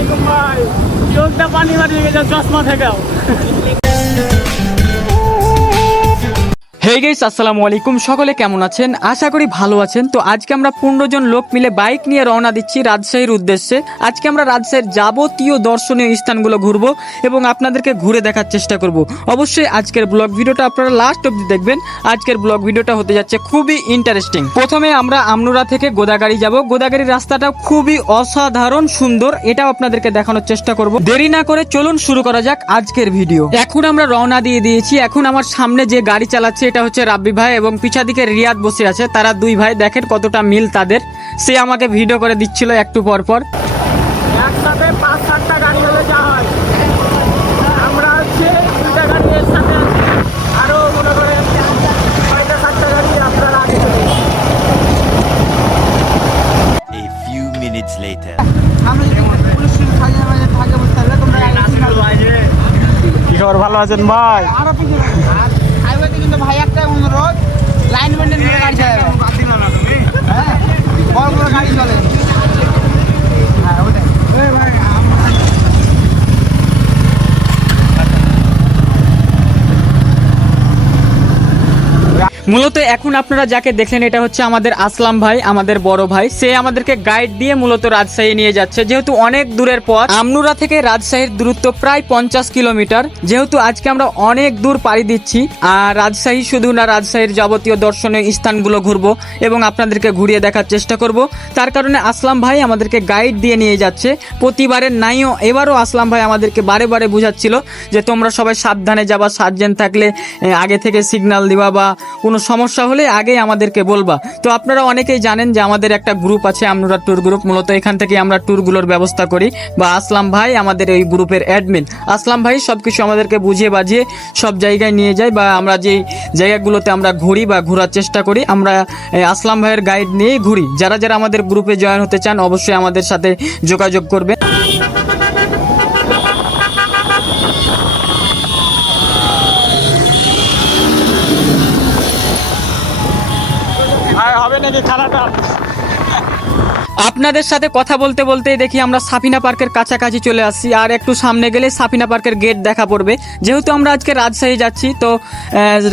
আলাইকুম ভাই। চোখটা পানি মারি গেছে চশমা থেকেও। হে গেইস আসসালামু আলাইকুম। সকলে কেমন আছেন? আশা করি ভালো আছেন। তো আজকে আমরা পনেরো জন লোক মিলে বাইক নিয়ে রওনা দিচ্ছি রাজশাহীর উদ্দেশ্যে। আজকে আমরা রাজশাহীর যাবতীয় দর্শনীয় স্থানগুলো ঘুরবো এবং আপনাদেরকে ঘুরে দেখার চেষ্টা করব। অবশ্যই আজকের ব্লগ ভিডিওটা আপনারা লাস্ট অবধি দেখবেন। আজকের ব্লগ ভিডিওটা হতে যাচ্ছে খুবই ইন্টারেস্টিং প্রথমে আমরা আমনুরা থেকে গোদাগাড়ি যাব। গোদাগাড়ির রাস্তাটা খুবই অসাধারণ সুন্দর। এটাও আপনাদেরকে দেখানোর চেষ্টা করব। দেরি না করে চলুন শুরু করা যাক আজকের ভিডিও। এখন আমরা রওনা দিয়ে দিয়েছি। এখন আমার সামনে যে গাড়ি চালাচ্ছে, এটা হচ্ছে রাব্বি ভাই এবং পিছা দিকে রিয়াদ বসে আছে। তারা দুই ভাই দেখেন কতটা মিল তাদের। সে আমাকে ভিডিও করে দিচ্ছিল একটু পর পর। একসাথে পাঁচ সাতটা গাড়ি হলে যা হয়। আমরা হচ্ছে দুটা গাড়ি এর সাথে মনে করেন ছয়টা সাতটা গাড়ি আপনারা আগে চলে A few minutes later. কি খবর? ভালো আছেন ভাই? হাইওয়েতে কিন্তু ভাই একটা অনুরোধ লাইন মেনটেন করে গাড়ি চালাবে হ্যাঁ বড় বড় গাড়ি চলে হ্যাঁ ওটাই মূলত এখন আপনারা যাকে দেখলেন, এটা হচ্ছে আমাদের আসলাম ভাই, আমাদের বড় ভাই। সে আমাদেরকে গাইড দিয়ে মূলত রাজশাহী নিয়ে যাচ্ছে। যেহেতু অনেক দূরের পথ, আমনুরা থেকে রাজশাহীর দূরত্ব প্রায় পঞ্চাশ কিলোমিটার। যেহেতু আজকে আমরা অনেক দূর পাড়ি দিচ্ছি, আর রাজশাহী শুধু না, রাজশাহীর যাবতীয় দর্শনীয় স্থানগুলো ঘুরবো এবং আপনাদেরকে ঘুরিয়ে দেখার চেষ্টা করব। তার কারণে আসলাম ভাই আমাদেরকে গাইড দিয়ে নিয়ে যাচ্ছে। প্রতিবারের নাইও এবারও আসলাম ভাই আমাদেরকে বারে বারে বুঝাচ্ছিল যে তোমরা সবাই সাবধানে যাবা সার্জেন থাকলে আগে থেকে সিগন্যাল দিবা বা কোনো সমস্যা হলে আগেই আমাদেরকে বলবা। তো আপনারা অনেকেই জানেন যে আমাদের একটা গ্রুপ আছে আমরা ট্যুর গ্রুপ মূলত এখান থেকে আমরা ট্যুরগুলোর ব্যবস্থা করি। বা আসলাম ভাই আমাদের এই গ্রুপের অ্যাডমিন আসলাম ভাই সব কিছু আমাদেরকে বুঝিয়ে বাজিয়ে সব জায়গায় নিয়ে যায় বা আমরা যেই জায়গাগুলোতে আমরা ঘুরি বা ঘোরার চেষ্টা করি, আমরা আসলাম ভাইয়ের গাইড নিয়েই ঘুরি। যারা যারা আমাদের গ্রুপে জয়েন হতে চান অবশ্যই আমাদের সাথে যোগাযোগ করবেন। আপনাদের সাথে কথা বলতে বলতেই দেখি আমরা সাফিনা পার্কের কাছাকাছি চলে আসছি, আর একটু সামনে গেলে সাফিনা পার্কের গেট দেখা পড়বে। যেহেতু আমরা আজকে রাজশাহী যাচ্ছি, তো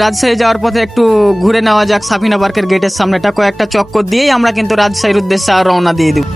রাজশাহী যাওয়ার পথে একটু ঘুরে নেওয়া যাক সাফিনা পার্কের গেটের সামনেটা। কয়েকটা চক্কর দিয়েই আমরা কিন্তু রাজশাহীর উদ্দেশ্যে আর রওনা দিয়ে দেব।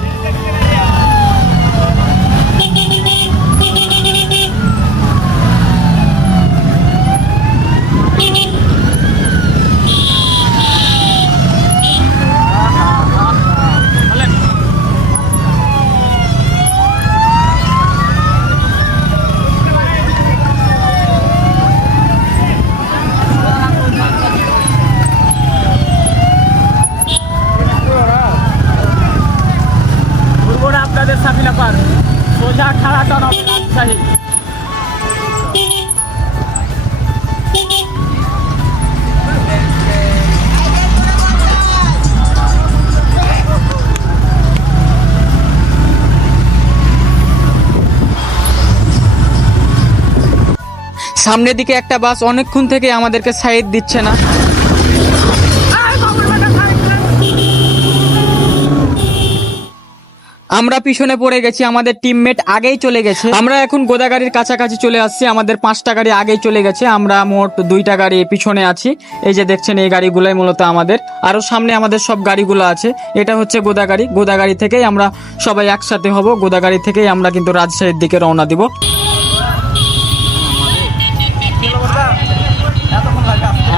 সামনের দিকে একটা বাস অনেকক্ষণ থেকে আমাদেরকে সাইড দিচ্ছে না। আমরা পিছনে পড়ে গেছি, আমাদের টিমমেট আগেই চলে গেছে। আমরা এখন গোদাগাড়ির কাছাকাছি চলে আসছি, আমাদের পাঁচটা গাড়ি আগেই চলে গেছে। আমরা মোট দুইটা গাড়ি পিছনে আছি। এই যে দেখছেন, এই গাড়িগুলোই মূলত আমাদের। আরও সামনে আমাদের সব গাড়িগুলো আছে। এটা হচ্ছে গোদাগাড়ি। গোদাগাড়ি থেকেই আমরা সবাই একসাথে হব। গোদাগাড়ি থেকেই আমরা কিন্তু রাজশাহীর দিকে রওনা দিব।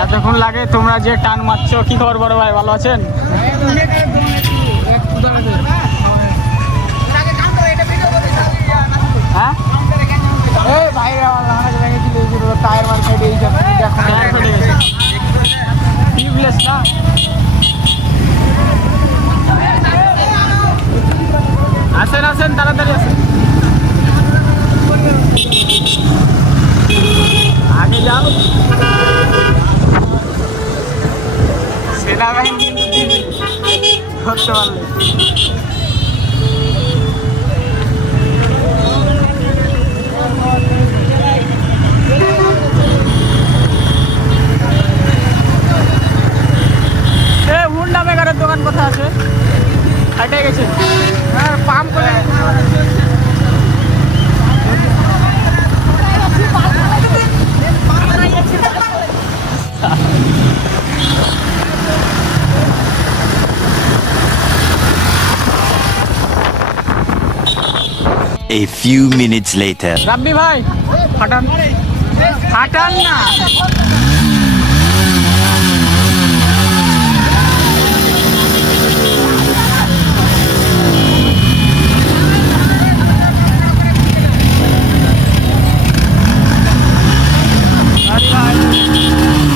এতক্ষণ লাগে তোমরা যে টান মারছ কি খবর বড় ভাই? ভালো আছেন? হ্যাঁ? টায়ার মার সাইডে এই সব দেখো টায়ার ফেটে গেছে। টিউবলেস না? দোকান কোথায় আছে? হাটে গেছে। হ্যাঁ পাম্প করে। A few minutes later. রাব্বি ভাই হাঁটান। হাঁটান না। ありがとう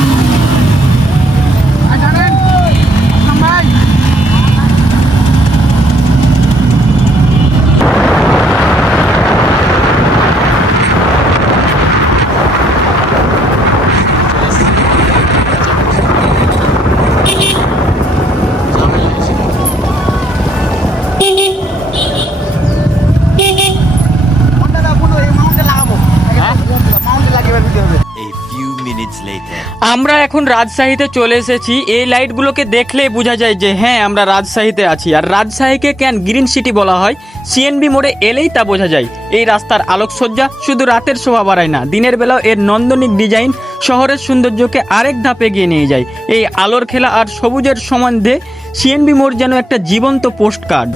আমরা এখন রাজশাহীতে চলে এসেছি। এই লাইটগুলোকে দেখলেই বোঝা যায় যে হ্যাঁ আমরা রাজশাহীতে আছি। আর রাজশাহীকে কেন গ্রিন সিটি বলা হয়? সিএনবি মোড়ে এলেই তা বোঝা যায়। এই রাস্তার আলোকসজ্জা শুধু রাতের শোভা বাড়ায় না, দিনের বেলাও এর নন্দনিক ডিজাইন শহরের সৌন্দর্যকে আরেক ধাপ এগিয়ে নিয়ে যায়। এই আলোর খেলা আর সবুজের সম্বন্ধে সিএনবি মোড় যেন একটা জীবন্ত পোস্ট কার্ড।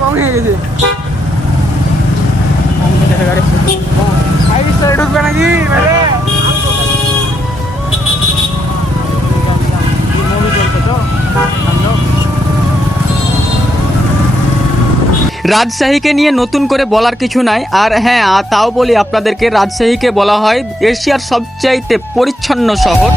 রাজশাহীকে নিয়ে নতুন করে বলার কিছু নাই। আর হ্যাঁ তাও বলি আপনাদেরকে, রাজশাহীকে বলা হয় এশিয়ার সবচাইতে পরিচ্ছন্ন শহর।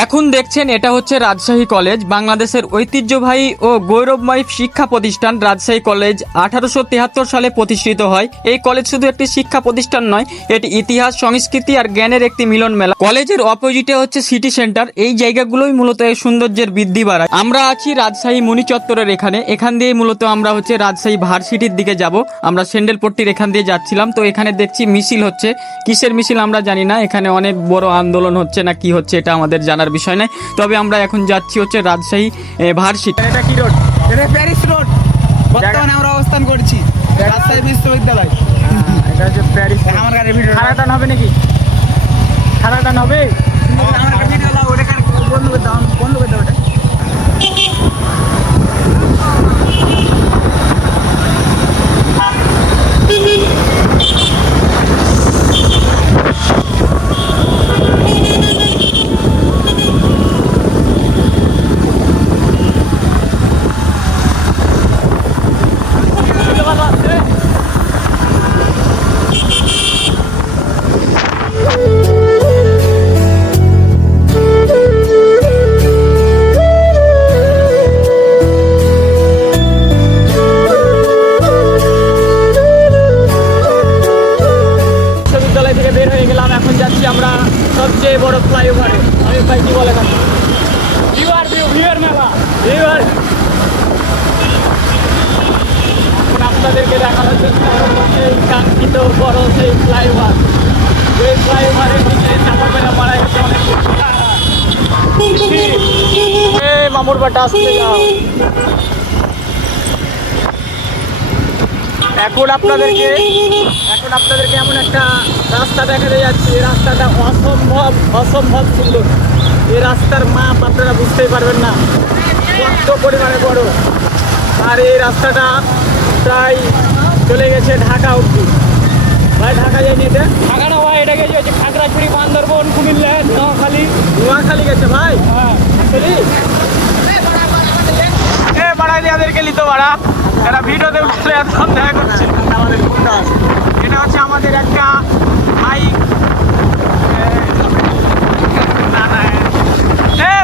এখন দেখছেন এটা হচ্ছে রাজশাহী কলেজ, বাংলাদেশের ঐতিহ্যবাহী ও গৌরবময় শিক্ষা প্রতিষ্ঠান রাজশাহী কলেজ। আঠারোশো তিয়াত্তর সালে প্রতিষ্ঠিত হয়। এই কলেজ শুধু একটি শিক্ষা প্রতিষ্ঠান নয়, এটি ইতিহাস, সংস্কৃতি আর জ্ঞানের একটি মিলন মেলা। কলেজের অপোজিটে হচ্ছে সিটি সেন্টার। এই জায়গাগুলোই মূলত এই সৌন্দর্যের বৃদ্ধি বাড়ায়। আমরা আছি রাজশাহী মুনি চত্বরের এখানে। এখান দিয়ে মূলত আমরা হচ্ছে রাজশাহী ভার্সিটির দিকে যাব। আমরা সেন্ডেলপট্টির এখান দিয়ে যাচ্ছিলাম। তো এখানে দেখছি মিছিল হচ্ছে। কিসের মিছিল আমরা জানি না। এখানে অনেক বড় আন্দোলন হচ্ছে না কি হচ্ছে এটা আমাদের জানার বিষয় নয় তবে আমরা এখন যাচ্ছি হচ্ছে রাজশাহী ভার্সিটি। এটা কি রোড? এটা প্যারিস রোড। বর্তমানে আমরা অবস্থান করছি। রাজশাহী বিশ্ববিদ্যালয়। এটা হচ্ছে প্যারিস আমার গাড়ি ভিডিও। হবে নাকি? খানাটান হবে? আমার গাড়ি ভিডিও লাও ওটা বন্ধ করে দাও বন্ধ এ মামুর বাটা আসতে যাও। এখন আপনাদেরকে এখন আপনাদেরকে এমন একটা রাস্তা দেখাতে যাচ্ছি। এই রাস্তাটা অসম্ভব অসম্ভব সুন্দর। এই রাস্তার মাপ আপনারা বুঝতেই পারবেন না। কত পরিমাণে বড়। আর এই রাস্তাটা প্রায় চলে গেছে ঢাকা অবধি। ভাই ঢাকা যায়নি এটা ঢাকা না ভাই এটা গেছে হচ্ছে খাগড়াছড়ি বান্দরবন কুমিল্লা নোয়াখালী? নোয়াখালী গেছে ভাই? হ্যাঁ। এ বাড়ায় দিয়াদেরকে লিত বাড়া। এরা ভিডিওতে উঠলে এত দেখা করছে। এটা হচ্ছে আমাদের একটা বাইক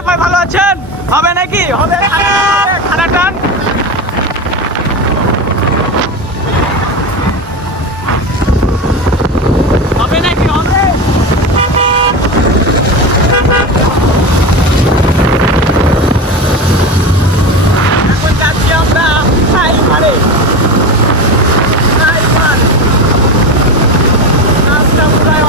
ভাই ভালো আছেন? হবে নাকি? হবে? খানা টান হবে নাকি হবে এখন যাচ্ছি আমরা সাইবারে সাইবার রাস্তা প্রায়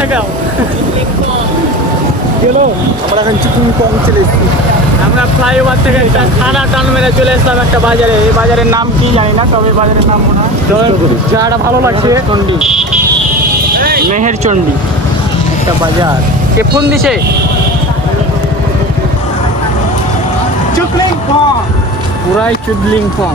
থেকেও গেলো। আমরা এখন চিকুন কম চলে এসেছি। আমরা ফ্লাইওভার থেকে টান মেরে চলে এসলাম একটা বাজারে। এই বাজারের নাম কি জানি না তবে বাজারের নাম মনে হয় জায়গাটা ভালো লাগছে। মেহের চন্ডী। একটা বাজার। কে ফোন দিছে? পুরাই চুদলিং ফং।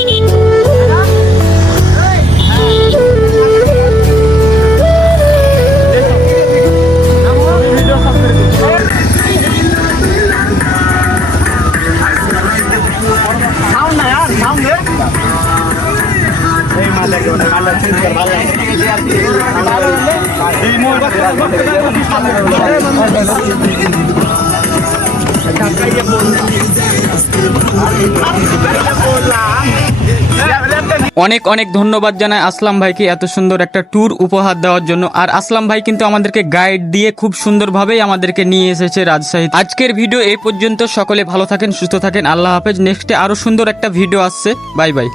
অনেক অনেক ধন্যবাদ জানাই আসলাম ভাইকে এত সুন্দর একটা ট্যুর উপহার দেওয়ার জন্য। আর আসলাম ভাই কিন্তু আমাদেরকে গাইড দিয়ে খুব সুন্দরভাবেই আমাদেরকে নিয়ে এসেছে রাজশাহী। আজকের ভিডিও এই পর্যন্ত। সকলে ভালো থাকেন, সুস্থ থাকেন। আল্লাহ হাফেজ। নেক্সটে আরও সুন্দর একটা ভিডিও আসছে। Bye bye